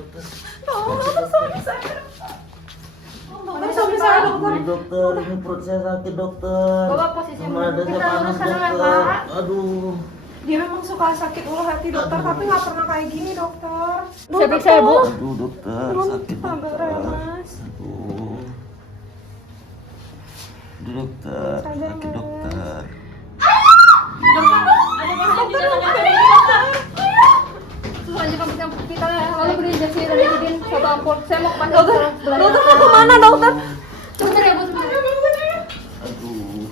dokter. Tolong suami saya. Tolong suami saya dokter. Dokter, ini perut saya sakit dokter. Bapak posisinya Sama ada saya kita panas urus sekarang ya, dokter. Pak. Aduh. Dia memang suka sakit ulu hati dokter, Aduh. tapi nggak pernah kayak gini dokter. Saya periksa ya, Bu. Aduh dokter, sakit Sabar dokter. ya mas. Aduh. Aduh dokter, Sabar, sakit Mas. dokter. Ada pasien di dalamnya dari dokter. Selanjutnya kita lalu beri injeksi ranitidin 1 ampul. Saya mau ke pasien sebelah. Dokter mau kemana dokter? Sebentar ya, Bu. Sebentar. Aduh.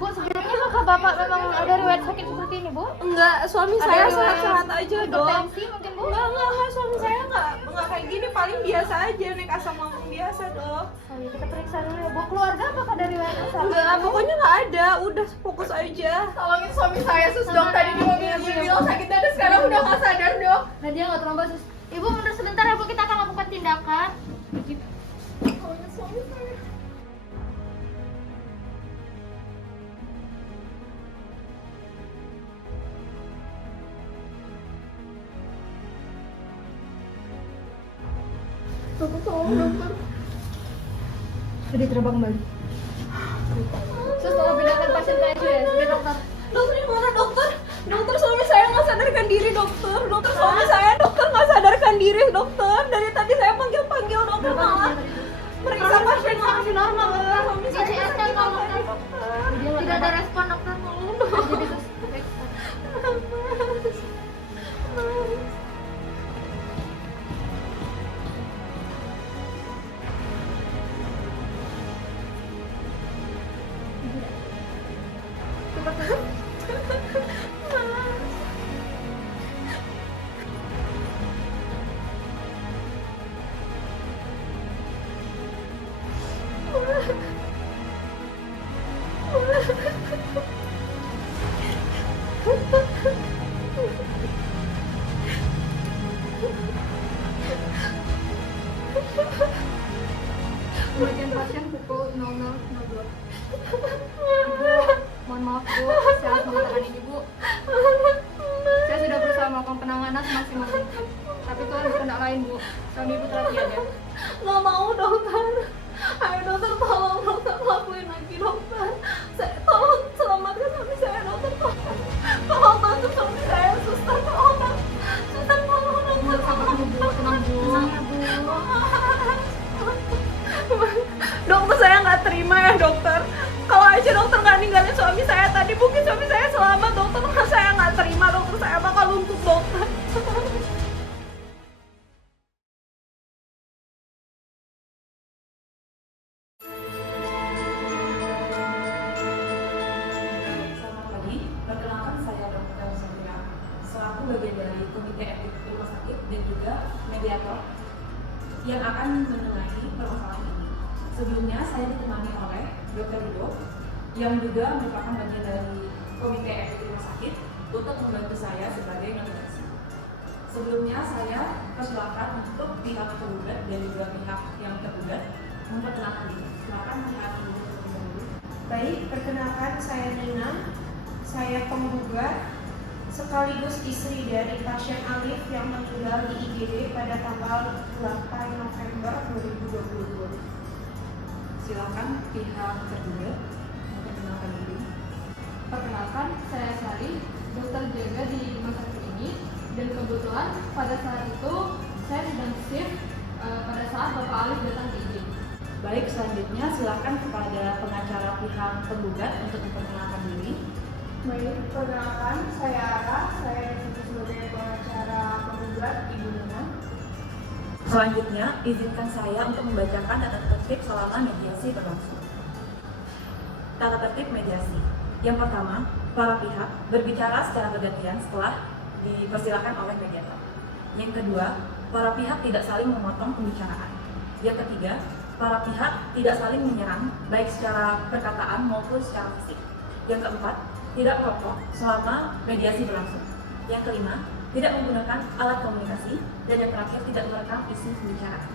Bu, sebenarnya apakah Bapak memang ada riwayat sakit seperti ini, Bu? Enggak, suami Ada saya riwayat sehat-sehat aja dok. hipertensi mungkin, Bu? Enggak, suami saya enggak kayak gini, paling biasa aja, naik asam lambung biasa dok. Oh, iya, kita periksa dulu ya, Bu. Keluarga apakah ada riwayat asam? Enggak, pokoknya enggak ada, udah fokus aja. Tolongin suami saya sus dok, tadi di mobil dia bilang sakit dada, sekarang udah gak sadar dok. Nah, dia nggak trombosis. Ibu mundur sebentar ya, Bu. Kita akan lakukan tindakan. Tolongin suami saya. Dokter, tolong dokter. Jadi terbang kembali. Sus, tolong pindahkan pasien ke ICU ya, sebagai dokter. Dokter gimana dokter? Dokter suami saya nggak sadarkan diri dokter. Dokter suami saya dokter nggak sadarkan diri dokter. Dari tadi saya panggil dokter malah periksa pasien masih normal. Suami saya ICS sakit kan kalau dokter. tidak ada respon dokter. Jadi sus, Bagian pasien pukul 00.02. mohon maaf, Bu. Saya harus mengatakan ini, Bu. Saya sudah berusaha melakukan penanganan semaksimal mungkin. Tapi Tuhan berkehendak lain, Bu. Suami Ibu telah tiada. Nggak mau dokter. Ayo dokter tolong dokter lakuin lagi dokter. Saya tolong selamatkan suami saya dokter tolong bantu suami saya suster tolong suster tolong dokter Sabar dulu, Bu. Tenang, Bu. Dokter saya nggak terima ya dokter. Kalau aja dokter nggak ninggalin suami saya tadi, mungkin suami saya selamat dokter. Saya nggak terima dokter, saya bakal lumpuh dokter. Selamat pagi, perkenalkan saya Dr. Sofia, selaku bagian dari Komite Etik Rumah Sakit dan juga mediator yang akan menengahi permasalahan ini. Sebelumnya saya ditemani oleh Dr. Rido yang juga merupakan bagian dari Komite Etik Rumah Sakit untuk membantu saya sebagai mediasi. Sebelumnya saya persilakan untuk pihak tergugat dan juga pihak yang tergugat memperkenalkan diri. Silakan pihak yang tergugat dulu. Baik, perkenalkan saya Nina. Saya penggugat sekaligus istri dari pasien Alif yang meninggal di IGD pada tanggal 8 November 2022. Silakan pihak tergugat memperkenalkan diri. Perkenalkan, saya Sari, dokter jaga di rumah sakit ini. Dan kebetulan pada saat itu saya sedang shift pada saat Bapak Alif datang ke IGD. Baik, selanjutnya silakan kepada pengacara pihak penggugat untuk memperkenalkan diri. Baik, perkenalkan saya Ara. Saya disebut sebagai pengacara penggugat Ibu Nina. Selanjutnya, izinkan saya untuk membacakan tata tertib selama mediasi berlangsung. Tata tertib mediasi. Yang pertama, para pihak berbicara secara bergantian setelah dipersilakan oleh mediator. Yang kedua, para pihak tidak saling memotong pembicaraan. Yang ketiga, para pihak tidak saling menyerang baik secara perkataan maupun secara fisik. Yang keempat, tidak merokok selama mediasi berlangsung. Yang kelima, tidak menggunakan alat komunikasi. Dan yang terakhir, tidak merekam isi pembicaraan.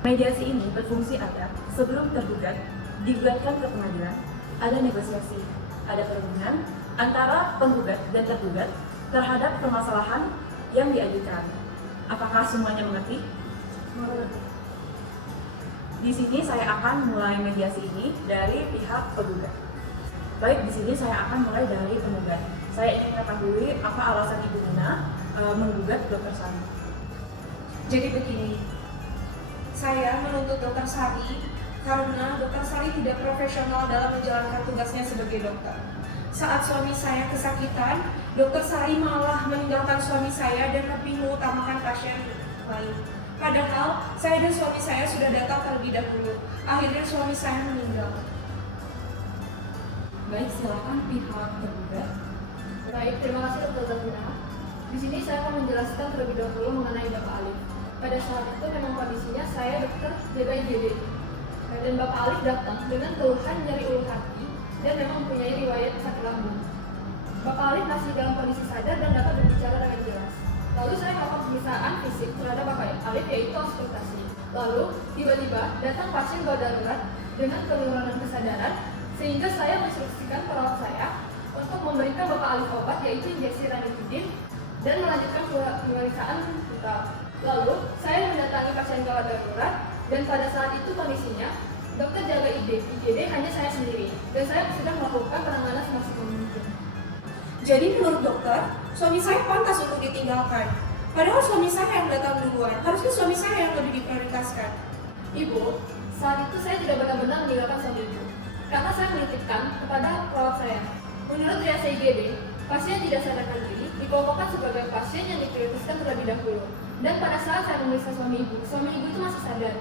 Mediasi ini berfungsi agar sebelum tergugat digugatkan ke pengadilan, ada negosiasi, ada perundingan antara penggugat dan tergugat terhadap permasalahan yang diajukan. Apakah semuanya mengerti? Di sini saya akan mulai mediasi ini dari pihak penggugat. Baik, di sini saya akan mulai dari penggugat. Saya ingin mengetahui apa alasan Ibu Nina menggugat Dr. Sari. Jadi begini, saya menuntut Dr. Sari karena Dr. Sari tidak profesional dalam menjalankan tugasnya sebagai dokter. Saat suami saya kesakitan, Dr. Sari malah meninggalkan suami saya dan lebih mengutamakan pasien lain. Padahal saya dan suami saya sudah datang terlebih dahulu. Akhirnya suami saya meninggal. Baik, silakan pihak tergugat. Baik, terima kasih Dr. Zafina. Di sini saya akan menjelaskan terlebih dahulu mengenai Bapak Alif. Pada saat itu memang kondisinya saya dokter jaga IGD. Dan Bapak Alif datang dengan keluhan nyeri ulu hati dan memang mempunyai riwayat sakit lambung. Bapak Alif masih dalam kondisi sadar dan dapat berbicara dengan jelas. Lalu saya melakukan pemeriksaan fisik terhadap Bapak Alif, yaitu auskultasi. Lalu tiba-tiba datang pasien gawat darurat dengan penurunan kesadaran, sehingga saya menginstruksikan perawat saya untuk memberikan Bapak Alif obat, yaitu injeksi ranitidin, dan melanjutkan pemeriksaan vital. Lalu saya mendatangi pasien gawat darurat, dan pada saat itu kondisinya dokter jaga IGD hanya saya sendiri, dan saya sedang melakukan penanganan semaksimal mungkin. Jadi menurut dokter, suami saya pantas untuk ditinggalkan. Padahal suami saya yang datang duluan. Harusnya suami saya yang lebih diprioritaskan. Ibu, saat itu saya tidak benar-benar meninggalkan suami ibu, karena saya menitipkan kepada perawat saya. Menurut triase IGD, pasien tidak sadarkan diri dikelompokkan sebagai pasien yang diprioritaskan terlebih dahulu. Dan pada saat saya memeriksa suami ibu itu masih sadar.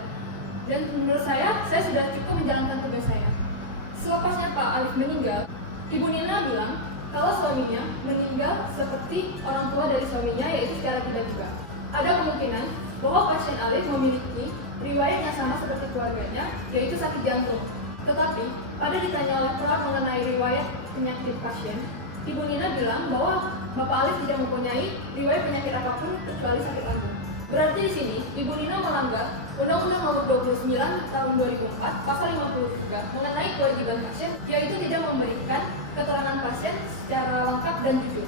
Dan menurut saya sudah cukup menjalankan tugas saya. Selepasnya Pak Alif meninggal, Ibu Nina bilang kalau suaminya meninggal seperti orang tua dari suaminya, yaitu secara tiba-tiba. Ada kemungkinan bahwa pasien Alif memiliki riwayat yang sama seperti keluarganya, yaitu sakit jantung. Tetapi, pada ditanya oleh perawat mengenai riwayat penyakit pasien, Ibu Nina bilang bahwa Bapak Alif tidak mempunyai riwayat penyakit apapun kecuali sakit lambung. Berarti di sini, Ibu Nina melanggar Undang-Undang Nomor 29 Tahun 2004 Pasal 53 mengenai kewajiban pasien, yaitu tidak memberikan keterangan pasien secara lengkap dan jujur.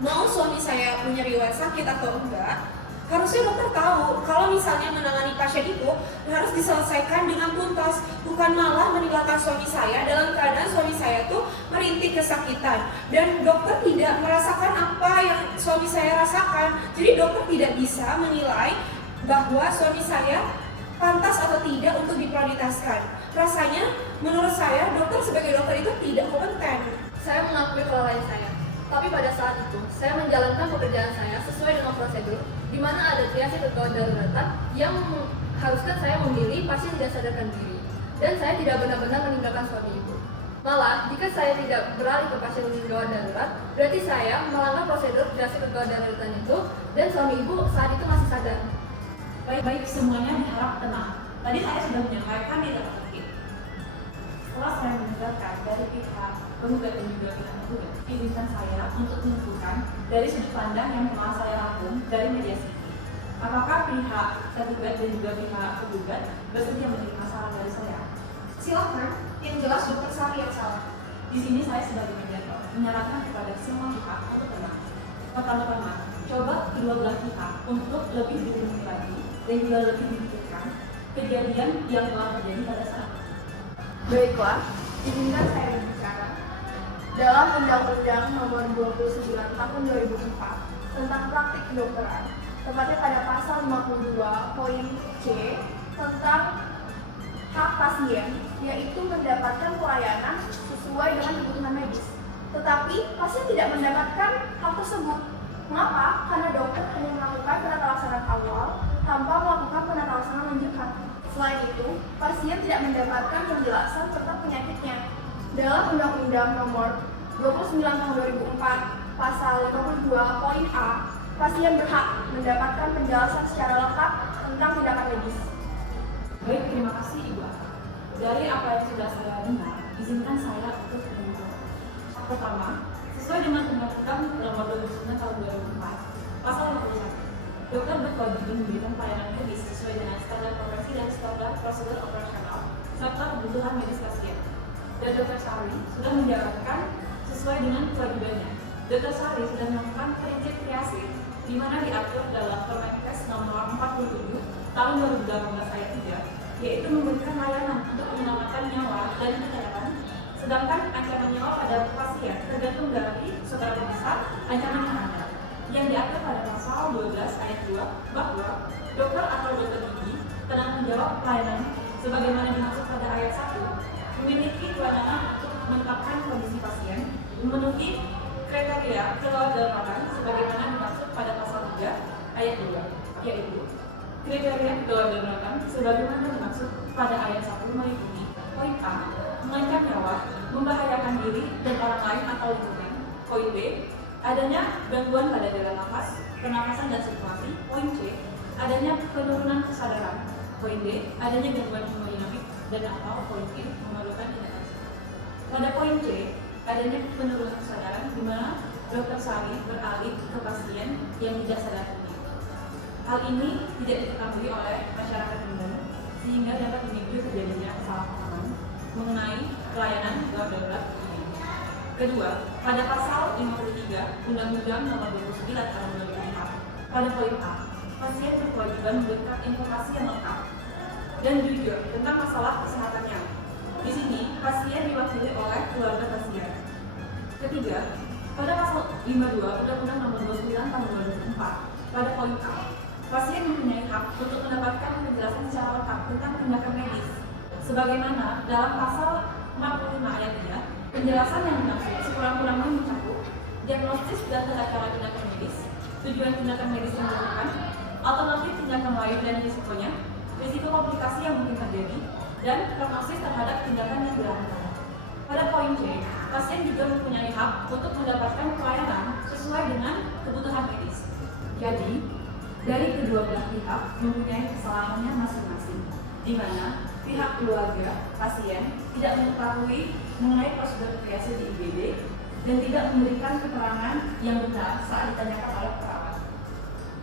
Mau suami saya punya riwayat sakit atau enggak, harusnya dokter tahu kalau misalnya menangani pasien itu harus diselesaikan dengan tuntas, bukan malah meninggalkan suami saya dalam keadaan suami saya tuh merintih kesakitan dan dokter tidak merasakan apa yang suami saya rasakan. Jadi dokter tidak bisa menilai bahwa suami saya pantas atau tidak untuk diprioritaskan. Rasanya menurut saya dokter sebagai dokter itu tidak kompeten. Saya mengakui kelalaian saya, tapi pada saat itu saya menjalankan pekerjaan saya sesuai dengan prosedur, di mana ada triase kegawat daruratan yang mengharuskan saya memilih pasien tidak sadarkan diri, dan saya tidak benar-benar meninggalkan suami ibu. Malah, jika saya tidak beralih ke pasien gawat darurat, berarti saya melanggar prosedur triase kegawat daruratan itu, dan suami ibu saat itu masih sadar. Baik, semuanya diharap tenang. Tadi saya sudah menyampaikan di dalam terkait. Setelah saya mendengarkan dari pihak penggugat dan juga pihak tergugat, izinkan saya untuk menentukan dari sudut pandang yang telah saya rangkum dari mediasi ini. Apakah pihak tergugat dan juga pihak penggugat bersedia menerima saran dari saya? Silakan, yang jelas dokter Sari yang salah. Di sini saya sebagai mediator menyarankan kepada semua pihak untuk tenang. Pertama-tama, coba kedua belah pihak untuk lebih dirinci lagi dan juga lebih memikirkan kejadian yang telah terjadi pada saat itu. Baiklah, izinkan saya berbicara. Dalam Undang-Undang Nomor 29 Tahun 2004 tentang praktik kedokteran, tepatnya pada pasal 52 poin C tentang hak pasien, yaitu mendapatkan pelayanan sesuai dengan kebutuhan medis. Tetapi pasien tidak mendapatkan hal tersebut. Mengapa? Karena dokter hanya melakukan penata laksanaan awal tanpa melakukan penata laksanaan lanjutan. Selain itu, pasien tidak mendapatkan penjelasan tentang penyakitnya. Dalam Undang-Undang Nomor 29 Tahun 2004 Pasal 52 poin A, pasien berhak mendapatkan penjelasan secara lengkap tentang tindakan medis. Baik, terima kasih Ibu Aka. Dari apa yang sudah saya dengar, izinkan saya untuk menyimpulkan. Pertama, sesuai dengan Undang-Undang Nomor 29 Tahun 2004 Pasal 51, dokter berkewajiban memberikan pelayanan medis sesuai dengan standar profesi dan standar prosedur operasional serta kebutuhan medis pasien. Dan Dr. Sari sudah menjalankan sesuai dengan kewajibannya. Dr. Sari sudah melakukan prinsip triase di mana diatur dalam Permenkes nomor 47 tahun 2018 ayat 3, yaitu memberikan layanan untuk menyelamatkan nyawa dan kesehatan, sedangkan ancaman nyawa pada pasien tergantung dari seberapa besar ancaman yang ada, yang diatur pada pasal 12 ayat 2 bahwa dokter atau dokter gigi penanggung jawab pelayanan sebagaimana dimaksud pada ayat 1 memiliki kewenangan untuk menetapkan kondisi pasien memenuhi kriteria keluargaan sebagaimana dimaksud pada pasal 3 ayat 2, yaitu kriteria keluargaan sebagaimana dimaksud pada ayat 1 meliputi poin A, mengancam nyawa, membahayakan diri dan orang lain atau lingkungan. Poin B, adanya gangguan pada dalam nafas, pernafasan dan sirkulasi. Poin C, adanya penurunan kesadaran. Poin D, adanya gangguan hemodinamik dan atau poin E, memerlukan tindakan. Pada poin C, adanya penurunan kesadaran di mana dokter Sari beralih ke pasien yang tidak sadar ini. Hal ini tidak diketahui oleh masyarakat umum sehingga dapat memicu terjadinya kesalahpahaman mengenai pelayanan gawat darurat ini. Kedua, pada pasal 53 Undang-Undang Nomor 29 Tahun 2004, pada poin A, pasien berkewajiban memberikan informasi yang lengkap dan jujur tentang masalah kesehatannya. Di sini, pasien diwakili oleh keluarga pasien. Ketiga, pada pasal 52 Undang-Undang Nomor 29 Tahun 2004, pada poin A, pasien mempunyai hak untuk mendapatkan penjelasan secara lengkap tentang tindakan medis. Sebagaimana dalam pasal 45 ayat 3, penjelasan yang dimaksud sekurang-kurangnya mencakup diagnosis dan tata cara tindakan medis, tujuan tindakan medis yang dilakukan, alternatif tindakan lain dan risikonya, risiko komplikasi yang mungkin terjadi, dan prognosis terhadap tindakan yang dilakukan. Pada poin C, pasien juga mempunyai hak untuk mendapatkan pelayanan sesuai dengan kebutuhan medis. Jadi, dari kedua belah pihak mempunyai kesalahannya masing-masing, di mana pihak keluarga pasien tidak mengetahui mengenai prosedur triase di IGD dan tidak memberikan keterangan yang benar saat ditanyakan oleh perawat.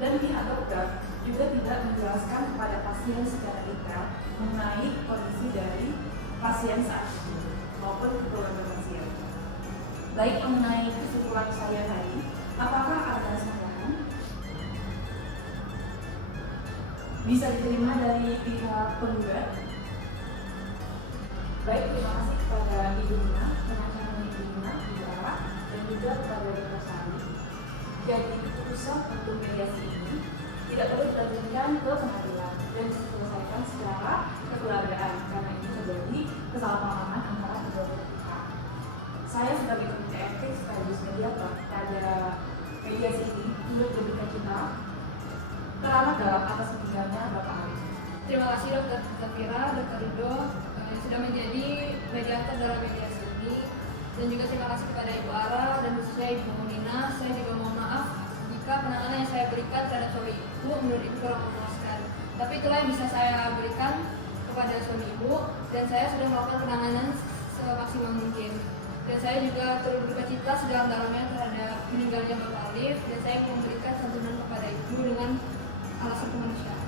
Dan pihak dokter juga tidak menjelaskan kepada pasien secara detail mengenai kondisi dari pasien saat itu maupun keluarga pasien. Baik mengenai kesimpulan saya tadi, apakah ada kesalahan? Bisa diterima dari pihak penggugat? Baik, terima kasih kepada Ibu Nina, pengacara Ibu Nina, Ibu Ara, dan juga kepada Dr. Sari. Jadi, keputusan untuk mediasi ini tidak perlu dilanjutkan ke pengadilan dan diselesaikan secara kekeluargaan karena ini terjadi kesalahpahaman antara kedua belah pihak. Saya sebagai komite etik sekaligus mediator pada mediasi ini turut berduka cita teramat dalam atas meninggalnya Bapak Arif. Terima kasih Dr. Kira, Dr. Rido yang sudah menjadi mediator dalam mediasi ini, dan juga terima kasih kepada Ibu Ara dan khususnya Ibu Munina. Saya juga mohon maaf jika penanganan yang saya berikan terhadap suami Ibu menurut Ibu kurang memuaskan. Tapi itulah yang bisa saya berikan kepada suami Ibu, dan saya sudah melakukan penanganan semaksimal mungkin. Dan saya juga turut berduka cita sedalam-dalamnya terhadap meninggalnya Bapak Arif, dan saya memberikan santunan kepada Ibu dengan alasan kemanusiaan.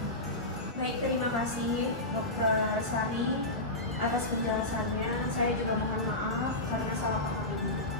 Baik, terima kasih Dr. Sari atas penjelasannya. Saya juga mohon maaf karena salah paham Ibu.